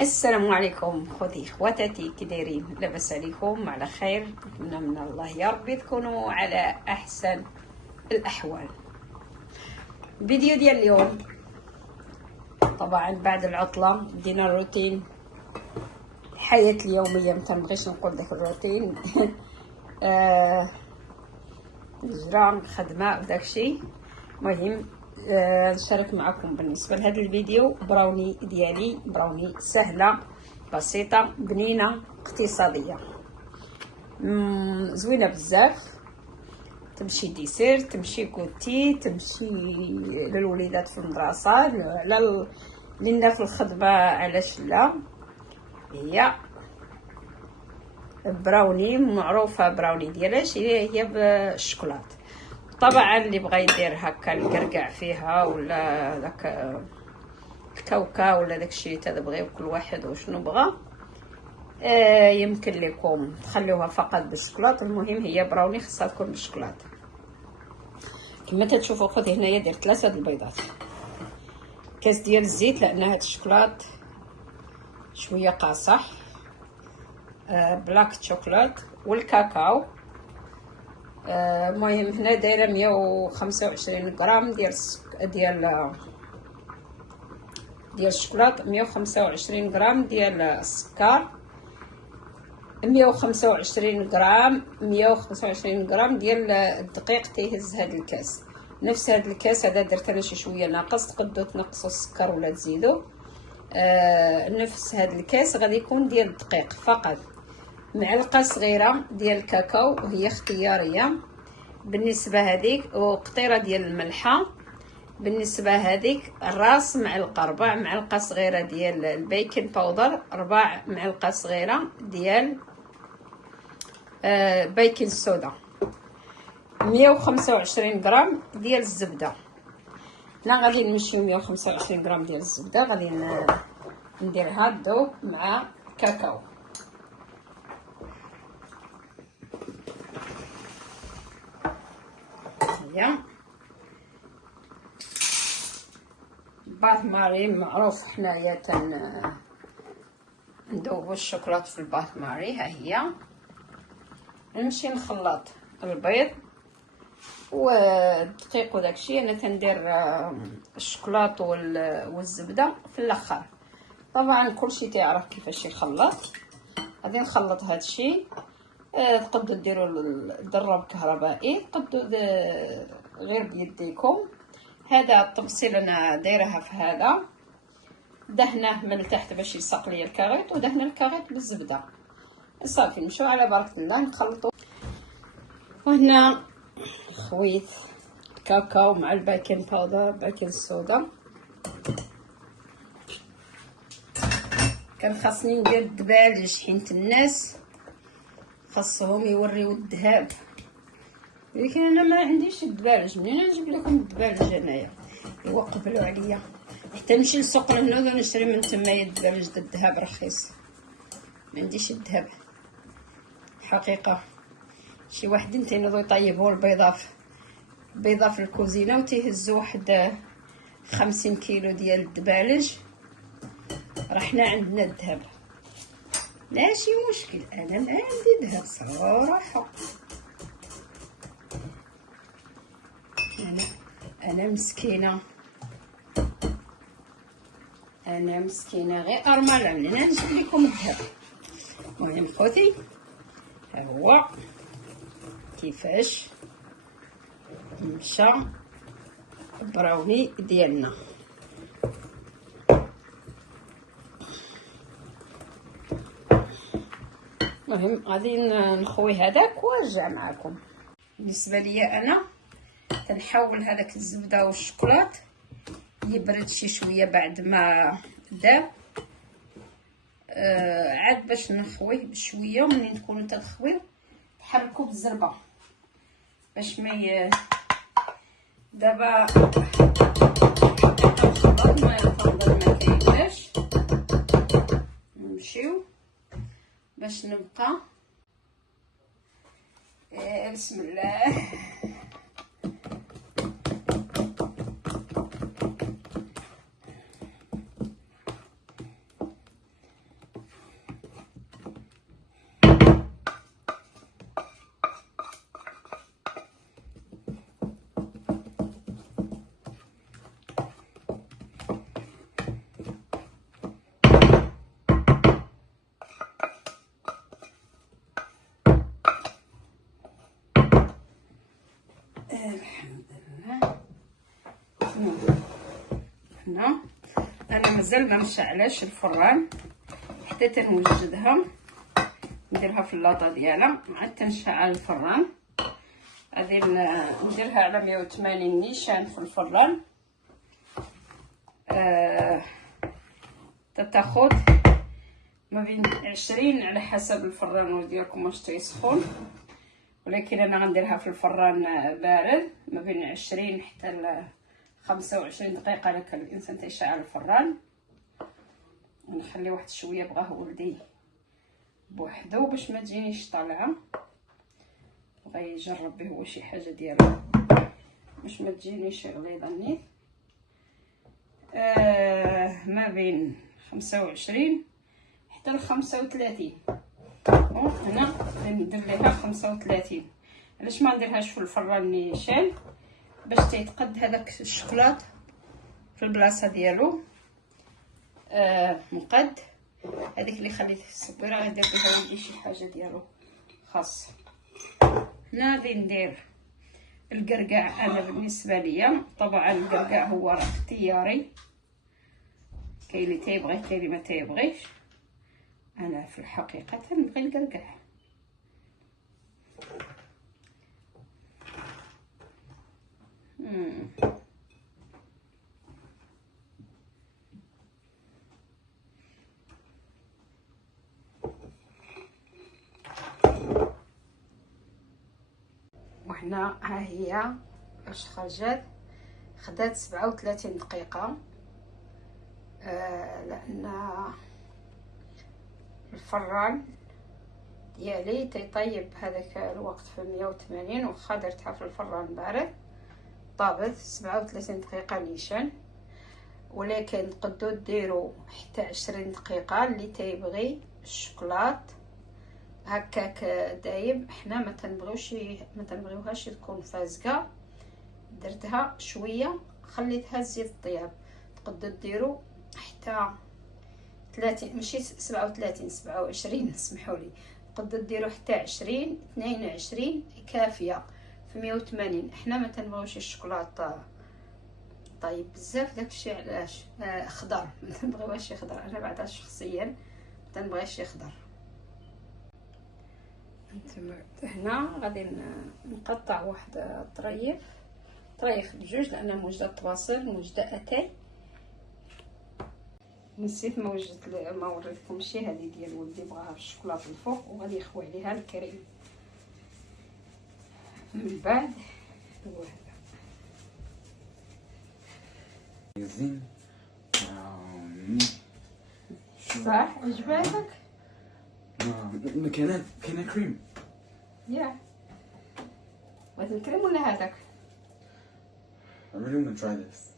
السلام عليكم خوتي خواتاتي، كي دايرين؟ لاباس عليكم؟ على خير؟ نتمنى من الله يا ربي تكونوا على احسن الاحوال. الفيديو ديال اليوم طبعا بعد العطله دينا الروتين، الحياه اليوميه، ما تنبغيش نقول داك الروتين الهجره خدمه وداكشي. المهم نشارك معكم بالنسبه لهذا الفيديو براوني ديالي، براوني سهله بسيطه بنينه اقتصاديه زوينه بزاف. تمشي ديسير، تمشي كوتي، تمشي للوليدات في المدرسه، على لينا في الخدمه، علاش لا. هي براوني معروفه، براوني ديالاش هي بالشوكولات. طبعا اللي بغى يدير هكا القرقع فيها ولا داك الكاوكا ولا داكشي تبغيو كل واحد وشنو بغى، يمكن لكم تخلوها فقط بالشوكولات. المهم هي براوني خاصها تكون بالشوكولات. كما تتشوفوا خوتي هنايا درت 3 البيضات، كاس ديال الزيت لان هاد الشوكولات شويه قاصح، بلاك شوكولات والكاكاو. المهم هنا دايره 125 غرام ديال الشوكولات، 125 غرام ديال السكر، 125 غرام ديال الدقيق تيهز هذا الكاس. نفس هذا الكاس هذا درت انا شي شويه ناقص، تقدروا تنقصوا السكر ولا تزيدوا. نفس هذا الكاس غادي يكون ديال الدقيق فقط. معلقه صغيره ديال الكاكاو وهي اختياريه بالنسبه هذيك، وقطيره ديال الملحه بالنسبه هذيك، الراس معلقه، 4 معلقه صغيره ديال البيكن باودر، 4 معلقه صغيره ديال بيكنج صودا، 125 غرام ديال الزبده. هنا غادي نمشيو 125 غرام ديال الزبده، غادي نديرها تذوب مع كاكاو. هي باث ماري معروف حنايا ندوبو الشوكولات في الباث ماري. ها هي نمشي نخلط البيض والدقيق وداكشي. انا تندير الشوكولات والزبده في الاخر. طبعا كلشي تعرف كيفاش يخلط. غادي نخلط هادشي. تقدروا ديروا الضرب كهربائي، تقدروا غير بيديكم. هذا التفصيل انا دايرها في هذا، دهنه من التحت باش يلصق لي الكاغيط، ودهنه الكاغيط بالزبده. صافي نمشيو على بركه الله نخلطوا. وهنا خويت الكاكاو مع البيكنج باودر، بيكنج صودا. كان خاصني ندير الدبالج حيت الناس خاصهم يوريو الذهب، ولكن انا ما عنديش الدبالج. منين نجيب لكم الدبالج؟ انايا يوقفوا عليا حتى نمشي لسوق الهنود ونشري من تمايا الدبالج. الذهب رخيص، ما عنديش الذهب حقيقه. شي واحدين تينوضوا يطيبوا البيضه في الكوزينه وتيهزوا واحد 50 كيلو ديال الدبالج. راه حنا عندنا الذهب، ماشي مشكل. انا ما عندي ذهب صراحه. انا مسكينه، انا مسكينه غير ارمله. منين نجيب لكم الذهب؟ المهم خوتي ها هو كيفاش مشى براوني ديالنا. المهم غادي نخوي هذاك ونرجع معكم. بالنسبه لي انا تنحول هذاك الزبده والشوكولات يبرد شي شويه بعد ما داب، عاد باش نخويه بشويه. ومنين تكونوا تخويو تحركوا بالزربه باش ما دابا الخضر ما كايناش. نمشيو باش نبقى. بسم الله. مازال ما مشعلاش الفران حتى تنوجدها، نديرها في اللاطه ديالها عاد تنشعل الفران. غادي نديرها على 180 نيشان في الفران. تاخد ما بين 20 على حسب الفران ديالكم واش تيسخن، ولكن انا غنديرها في الفران بارد ما بين 20 حتى ل 25 دقيقه. لك الانسان تيشعل الفران. نخلي واحد شويه بغاه ولدي بوحدو باش ما تجينيش طالعه، بغا يجرب به هو شي حاجه ديالو باش ما تجينيش غليظه نيت. ما بين 25 حتى ل 35. هنا ندير ليها 35. علاش ما نديرهاش في الفران نيشان؟ باش تيتقد هذاك الشوكولات في البلاصه ديالو مقد. هذيك اللي خليت الصبيره غندير بها ولدي شي حاجه ديالو خاص. هنا غادي ندير القرقاع. انا بالنسبه ليا طبعا القرقاع هو راه اختياري، كاين اللي تيبغي كاين اللي ما تيبغيش. انا في الحقيقه تنبغي القرقاع. وهنا ها هي باش خرجت، خدات 37 دقيقه. لان الفران ديالي تيطيب هذاك الوقت في 180، وخا درتها في الفران بارد طابت 37 دقيقه نيشان. ولكن تقدروا ديروا حتى 20 دقيقه اللي تيبغي الشوكولات هكاك دايب. حنا ما تنبغيوهاش تكون فازقه، درتها شويه خليتها تزيد طياب. تقدروا ديروا حتى 30 ماشي 37 27 سمحوا لي، تقدروا ديروا حتى 20 22 كافيه في 180. حنا ما تنبغيوش الشوكولاته طيب بزاف، داكشي علاش خضر ما تنبغيوهاش يخضر. انا بعدا شخصيا ما تنبغيش يخضر. هنا غادي نقطع واحد طريف بجوج، لان موجده الطباصيل موجده اتاي. نسيت ما وريتكمش هذه ديال ولدي بغاها بالشوكولاط الفوق، وغادي يخوي عليها الكريم من بعد. هو هذا زين صح عجباتك؟ كاين كريم. يا بغيت الكريم ولا هذاك؟ I really want to try this.